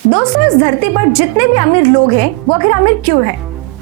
दोस्तों, इस धरती पर जितने भी अमीर लोग हैं वो आखिर अमीर क्यों हैं?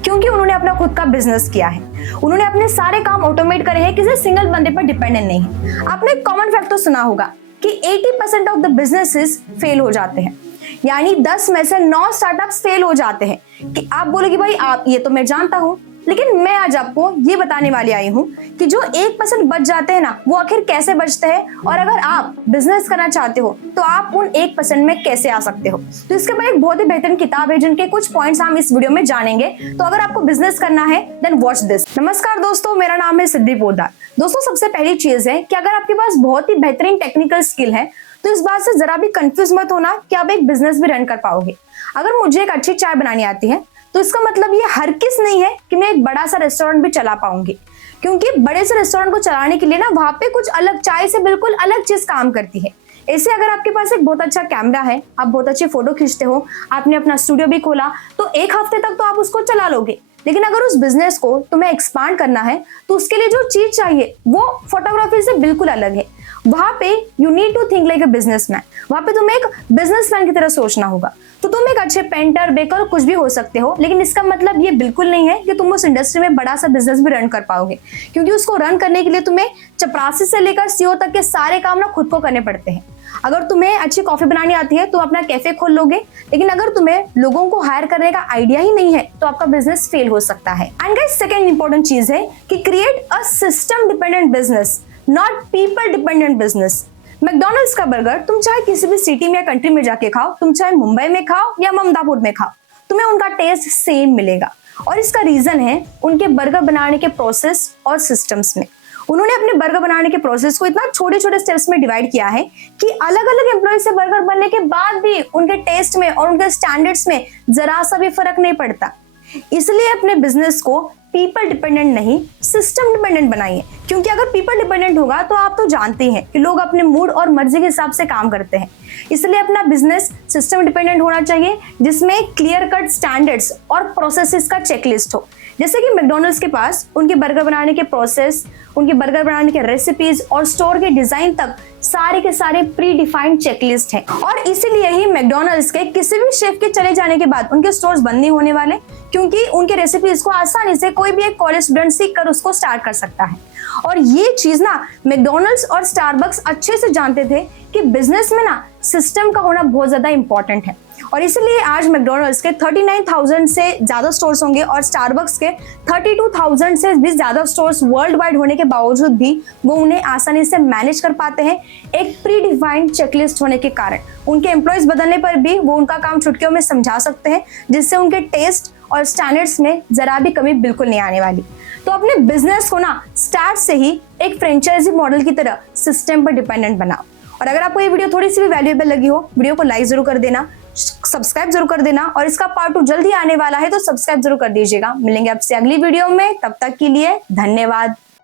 क्योंकि उन्होंने अपना खुद का बिजनेस किया है। उन्होंने अपने सारे काम ऑटोमेट करे हैं, किसी सिंगल बंदे पर डिपेंडेंट नहीं है। आपने एक कॉमन फैक्ट तो सुना होगा कि 80% ऑफ द बिजनेसेस फेल हो जाते हैं, यानी 10 में से 9 स्टार्टअप्स फेल हो जाते हैं। कि आप बोलोगे भाई आप ये तो मैं जानता हूँ, लेकिन मैं आज आपको ये बताने वाली आई हूँ कि जो 1% बच जाते हैं ना, वो आखिर कैसे बचते हैं, और अगर आप बिजनेस करना चाहते हो तो आप उन 1% में कैसे आ सकते हो। तो इसके बाद एक बहुत ही बेहतरीन किताब है जिनके कुछ पॉइंट्स हम इस वीडियो में जानेंगे। तो अगर आपको बिजनेस करना है देन वॉच दिस। नमस्कार दोस्तों, मेरा नाम है सिद्धि पोद्दार। दोस्तों, सबसे पहली चीज है कि अगर आपके पास बहुत ही बेहतरीन टेक्निकल स्किल है तो इस बात से जरा भी कंफ्यूज मत होना कि आप एक बिजनेस भी रन कर पाओगे। अगर मुझे एक अच्छी चाय बनानी आती है तो इसका मतलब ये हर किस नहीं है कि मैं एक बड़ा सा रेस्टोरेंट भी चला पाऊंगी, क्योंकि बड़े से रेस्टोरेंट को चलाने के लिए ना वहां पे कुछ अलग, चाय से बिल्कुल अलग चीज काम करती है। ऐसे अगर आपके पास एक बहुत अच्छा कैमरा है, आप बहुत अच्छी फोटो खींचते हो, आपने अपना स्टूडियो भी खोला, तो एक हफ्ते तक तो आप उसको चला लोगे। लेकिन अगर उस बिजनेस को तुम्हें एक्सपांड करना है तो उसके लिए जो चीज चाहिए वो फोटोग्राफी से बिल्कुल अलग है। वहां पे you need to think like a businessman. वहां पे तुम्हें एक बिजनेसमैन की तरह सोचना होगा। तो तुम एक अच्छे पेंटर, बेकर, कुछ भी हो सकते हो, लेकिन इसका मतलब ये बिल्कुल नहीं है कि तुम उस इंडस्ट्री में बड़ा सा बिजनेस भी रन कर पाओगे, क्योंकि उसको रन करने के लिए तुम्हें चपरासी से लेकर सीईओ तक के सारे काम ना खुद को करने पड़ते हैं। अगर तुम्हें अच्छी कॉफी बनानी आती है तो अपना कैफे खोल लोगे, लेकिन अगर तुम्हें लोगों को हायर करने का आइडिया ही नहीं है तो आपका बिजनेस फेल हो सकता है। एंड गाइस, सेकंड इंपॉर्टेंट चीज है कि create a system dependent business, not people dependent business. McDonald's का बर्गर तुम चाहे किसी भी सिटी में या कंट्री में जाके खाओ, तुम चाहे मुंबई में खाओ या ममदापुर में खाओ, तुम्हें उनका टेस्ट सेम मिलेगा। और इसका रीजन है उनके बर्गर बनाने के प्रोसेस और सिस्टम्स में। उन्होंने अपने बर्गर बनाने के प्रोसेस को इतना छोटे छोटे स्टेप्स में डिवाइड किया है कि अलग अलग एम्प्लॉय से बर्गर बनने के बाद भी उनके टेस्ट में और उनके स्टैंडर्ड्स में जरा सा भी फर्क नहीं पड़ता। इसलिए अपने बिजनेस को पीपल डिपेंडेंट नहीं, सिस्टम डिपेंडेंट बनाइए। क्योंकि अगर पीपल डिपेंडेंट होगा तो आप तो जानते हैं कि लोग अपने मूड और मर्जी के हिसाब से काम करते हैं। इसलिए अपना बिजनेस सिस्टम डिपेंडेंट होना चाहिए, जिसमें क्लियर कट स्टैंडर्ड्स और प्रोसेसेस का चेकलिस्ट हो। जैसे कि मैकडॉनल्ड्स के पास उनके बर्गर बनाने के प्रोसेस, उनके बर्गर बनाने के रेसिपीज और स्टोर के डिजाइन तक सारे के सारे प्री डिफाइंड चेकलिस्ट हैं। और इसीलिए ही मैकडॉनल्ड्स के किसी भी शेफ के चले जाने के बाद उनके स्टोर्स बंद नहीं होने वाले, क्योंकि उनके रेसिपीज को आसानी से कोई भी एक कॉलेज स्टूडेंट सीख कर उसको स्टार्ट कर सकता है। और ये चीज ना मैकडॉनल्ड्स और स्टारबक्स अच्छे से जानते थे कि बिजनेस में ना सिस्टम का होना बहुत ज्यादा इंपॉर्टेंट है। और इसलिए आज मैकडॉनल्ड्स के 39,000 से ज्यादा स्टोर्स होंगे और स्टारबक्स के 32,000 से भी ज्यादा स्टोर्स वर्ल्ड वाइड होने के बावजूद भी वो उन्हें आसानी से मैनेज कर पाते हैं, एक प्री डिफाइंड चेकलिस्ट होने के कारण। उनके एम्प्लॉयज बदलने पर भी वो उनका काम चुटकियों में समझा सकते हैं, जिससे उनके टेस्ट और स्टैंडर्ड्स में जरा भी कमी बिल्कुल नहीं आने वाली। तो अपने बिजनेस को ना स्टार्ट से ही एक फ्रेंचाइजी मॉडल की तरह सिस्टम पर डिपेंडेंट बनाओ। और अगर आपको ये वीडियो थोड़ी सी भी वैल्यूएबल लगी हो, वीडियो को लाइक जरूर कर देना, सब्सक्राइब जरूर कर देना, और इसका पार्ट 2 जल्दी आने वाला है तो सब्सक्राइब जरूर कर दीजिएगा। मिलेंगे आपसे अगली वीडियो में, तब तक के लिए धन्यवाद।